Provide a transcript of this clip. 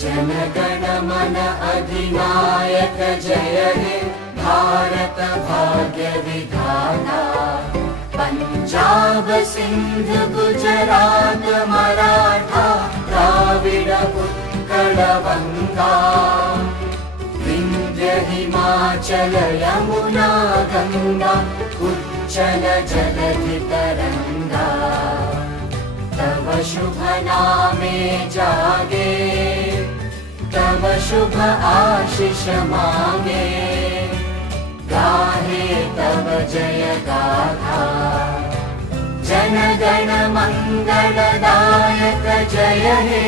जनगण मन अधिनायक जय हे भारत भाग्य विधाता। पंजाब सिंध गुजरात मराठा द्राविड उत्कल गंगा। विंध्य हिमाचल यमुना गंगा उच्चल जलधि तरंगा। तव शुभ नामे जागे तव शुभ आशीष मांगे। गाहे तव जय गाथा जन गण मंगलदायक जय हे